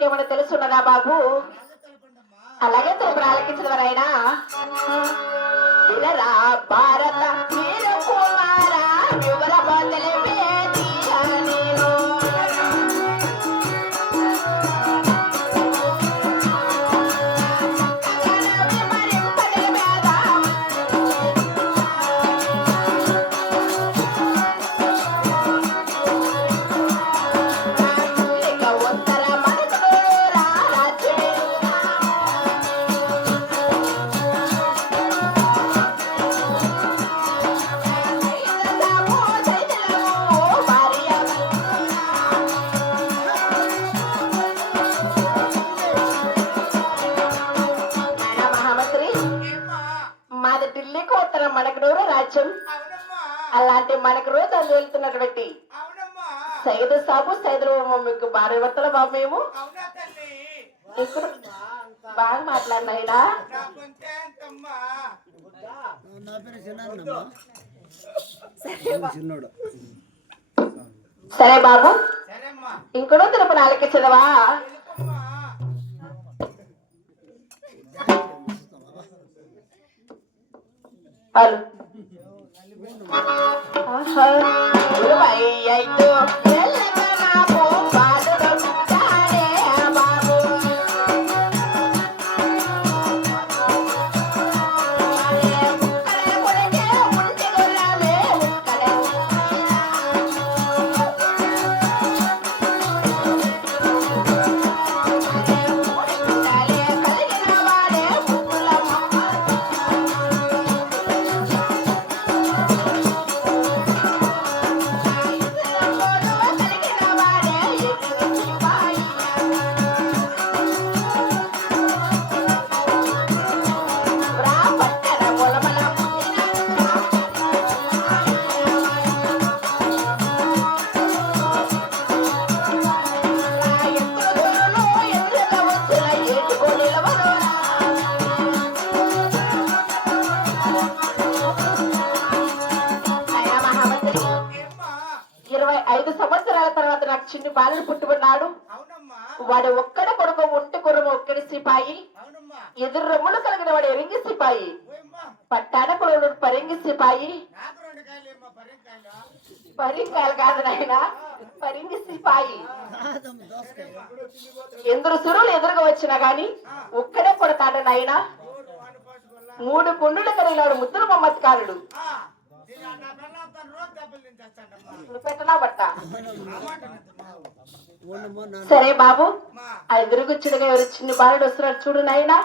మీకేమైనా తెలుసున్నదా బాబు? అలాగే తెలుగు ఆలకించదవరైనా వినరా భారత వీర కుమార వివర బదలే ఢిల్లీకి ఉత్తరం మనకనూరు రాజ్యం. అలాంటి మనకు రోజు అది వెళ్తున్నటువంటి సైదు సాబు సైదు మీకు భార్యభర్తల బాబు మేము ఇప్పుడు బాగా మాట్లాడినాయినా. సరే బాబు ఇంకడో తిరుపతి ఆలకించదవా? హలో చిన్ని బాలుడు పుట్టుకున్నాడు. వాడు ఒక్కడ కొడుకు ఒంటి కుర్రము ఒక్కడి సిపాయి, ఎదురు రొమ్ములు కలిగిన వాడు ఎరింగి సిపాయి, పట్టాడ కొడుకు పరింగి సిపాయి. పరింకాయలు కాదు నాయన, పరింగి సిపాయి. ఎందరు సురులు ఎదురుగా వచ్చినా గాని ఒక్కడే కొడతాడు నాయన. 3 కుండులు కలిగినాడు ముద్దుల మమ్మత్కారుడు. పెట్టనా బట్ట సరే బాబు ఆ ఎదురుగుచ్చుడుగా ఎవరు చిన్న బాలుడు వస్తున్నాడు చూడు నాయనా.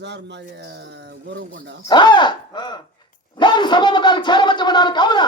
సార్ మాది గోరంకొండ. నేను సభాముఖానికి చేరవచ్చమన్నాను కావున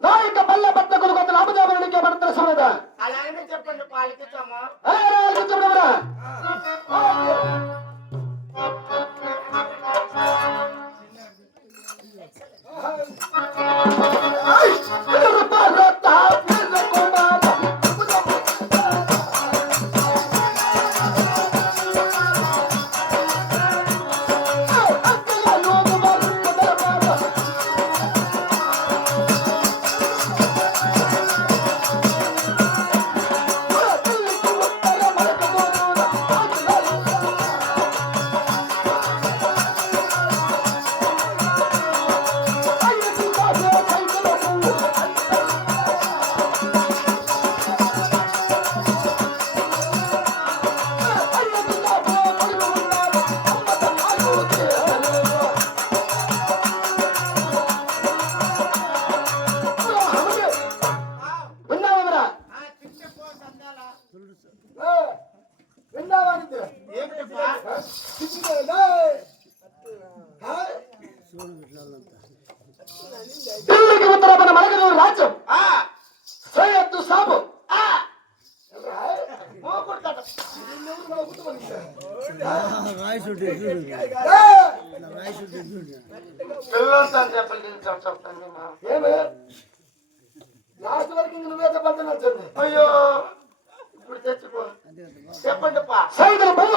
నా యొక్క పల్లె పట్టకులు కొంత లాభదామనికి పడుతున్న సమయత అలాగే చెప్పండి పాలిస్తామా చెప్పడమరా ఢిల్లీకి ఉత్తరమైన మలకనూరు రాజ్యం సయ్యద్దు సాబు పిల్లలతో చెప్పండి చెప్తాను ఏమే లాస్ట్ వరకు ఇంక నువ్వే చెప్పాల్సిన వచ్చింది. అయ్యో ఇప్పుడు తెచ్చుకో చెప్పండి పా సైదుల బొమ్మ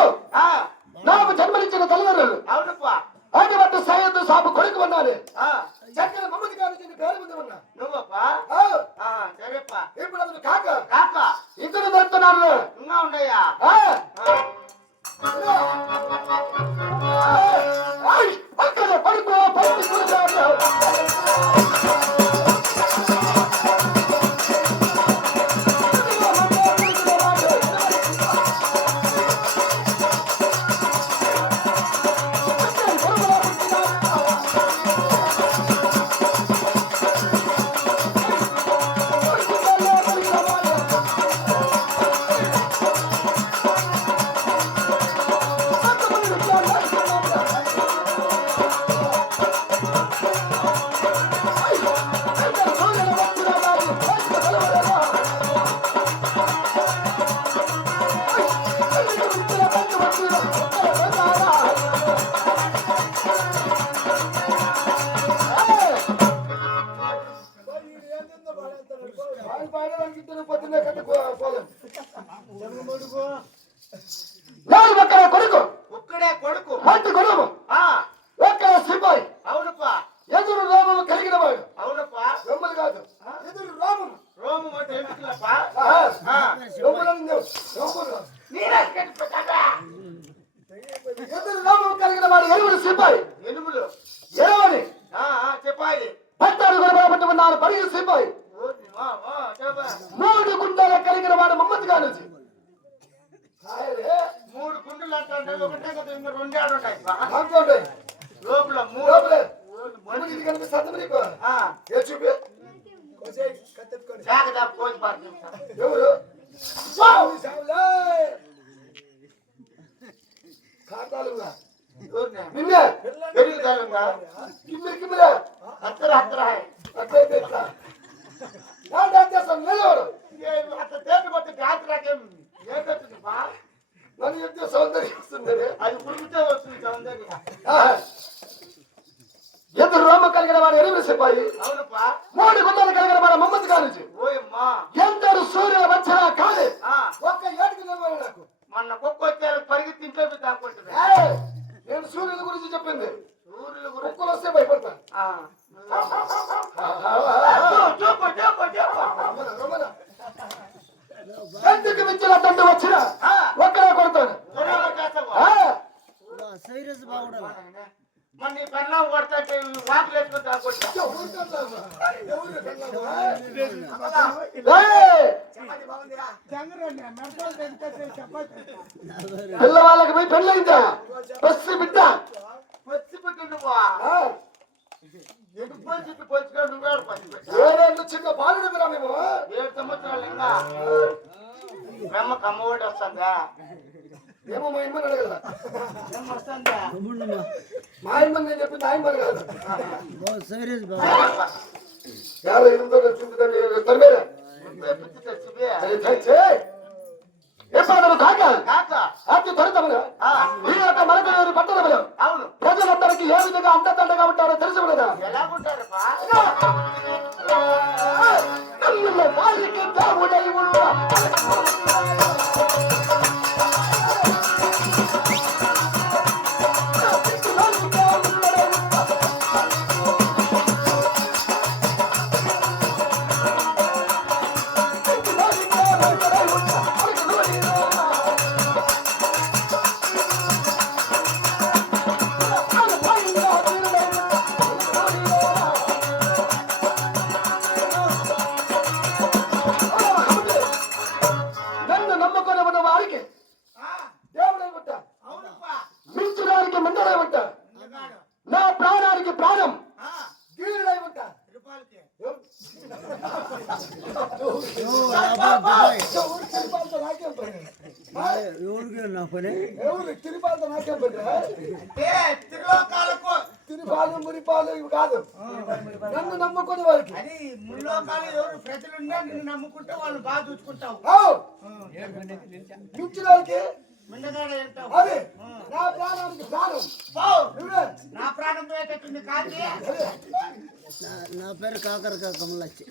నాకు జన్మనిచ్చిన తల్లిదండ్రులు అవునప్పా అటువంటి సయ్యద్దు సాబు కొడుకు ఉన్నాను. ఆ, చక్కని బొమ్మది కాదు పేరు మీద ఉన్నా. నువ్వప్పా సరేప్పా ఇప్పుడు అతను కాక కాక ఇద్దరు దొరుకుతున్నారు. ఇంకా ఉండయా అక్కడ పడుకో ఒక్కడే కొడుకు ఒక్కడే కొడుకు మంచి గురువు ఒక్కడే సిపాయి అవునప్పా ఎదురు రోమము కలిగిన వాడు. అవునప్పా రొమ్మలు కాదు ఎదురు రోమము రోము అంటే ఎందుకులప్పా ఎదురు రోమము కలిగిన వాడు ఎరువుడు సిపాయి ఎనుములు ఎరవని చెప్పాలి పట్టాడు గొడవబట్టుకున్నారు పరిగి సిపాయి మూడు గుండాల కలిగిన వాడు మమ్మది కాదు. మూడు కుండలు అంటే ఒకటే కదా ఇంకా రెండేడు ఉన్నాయి లోపల లోపలే. మూడు ఇది కనిపిస్తుంది నీకు? ఏ చూపి జాగ్రత్త పోసి పార్టీ ఎవరు ఖాతాలుగా నిన్నే పెరుగుతారుగా కిమ్మిరి కిమ్మిరా హత్తర హత్తర అట్లయితే ఎట్లా? నా చేస్తాను నిలవడు అట్లా తేపు కొట్టి జాతరకేం ఏంటొచ్చింది బా నన్ను ఎంతో సౌందర్యం వస్తుంది. అది ఉడికితే వస్తుంది సౌందర్య ఎదురు రోమ కలిగిన వాడు ఎరువులు సిపాయి అవునప్పా మూడు గుండలు కలిగిన వాడు మమ్మది కాదు. ఓయమ్మా ఎందరు సూర్యుల వచ్చినా కాదు ఆ, ఒక్క ఏడుకు నిలబడి నాకు. మొన్న కుక్క వచ్చే పరిగెత్తి ఇంట్లో పెట్టి అనుకుంటుంది ఏయ్, నేను సూర్యుల గురించి చెప్పింది. ఊర్లు గురించి కుక్కలు వస్తే భయపడతా. చూపు చూపు చూపు రమణ ఎందుకు మించిన తండ్రి వచ్చిన ఒక్కడే కొడతాను. సైరస్ బాగుండాలి. మన నీ పెళ్ళం కొడతాంటే వాకులు వేసుకుంటా అనుకుంటా పిల్లవాళ్ళకి పోయి పెళ్ళయిందా బస్సు బిడ్డ పచ్చి పెట్టి నువ్వా ఎడుపు చుట్టూ పొచ్చుకొని నువ్వేడు పచ్చి పెట్టా ఏడేళ్ళు చిన్న బాలుడు మీరు మేము 7 సంవత్సరాలు ఇంకా బ్రహ్మ కమ్మఒడి వస్తుందా ఏమో మా ఇమ్మని అడగల ఏం వస్తుందా మా ఇమ్మని నేను చెప్పింది ఆ ఇమ్మని కాదు. సైరస్ బాగుండాలి. యాభై ఎనిమిదో తరిమేరా పిచ్చి తెచ్చివే ఎప్పుడు కాక కాక అతి త్వరితముగా ఈ యొక్క మనకు పట్టణములు అవును ప్రజలందరికీ ఏ విధంగా అండదండగా ఉంటారో తెలుసు కదా. ఎలాగుంటారు బా వారికి దేవుడై ఉన్న నన్ను నమ్ముకొని ఉన్న వారికి దేవుడై ఉంటా, మించడానికి ముందరై ఉంటా, నా ప్రాణానికి ప్రాణం గీరుడై ఉంటా. ఎవరికి నా పని ఎవరు తిరిపాలతో నాకేం పెట్టా ఏ త్రిలోకాలకు తిరిపాలు మురిపాలు ఇవి కాదు నన్ను నమ్ముకునే వారికి అది ముల్లోకాలు ఎవరు ప్రజలున్నా నిన్ను నమ్ముకుంటే వాళ్ళు బాగా చూసుకుంటావు మించిన వాళ్ళకి ముందుగానే వెళ్తావు అది నా ప్రాణానికి ప్రాణం నువ్వే నా ప్రాణం పోయేటట్టుంది కాదు నా పేరు కాకరకాయ కమలచ్చి.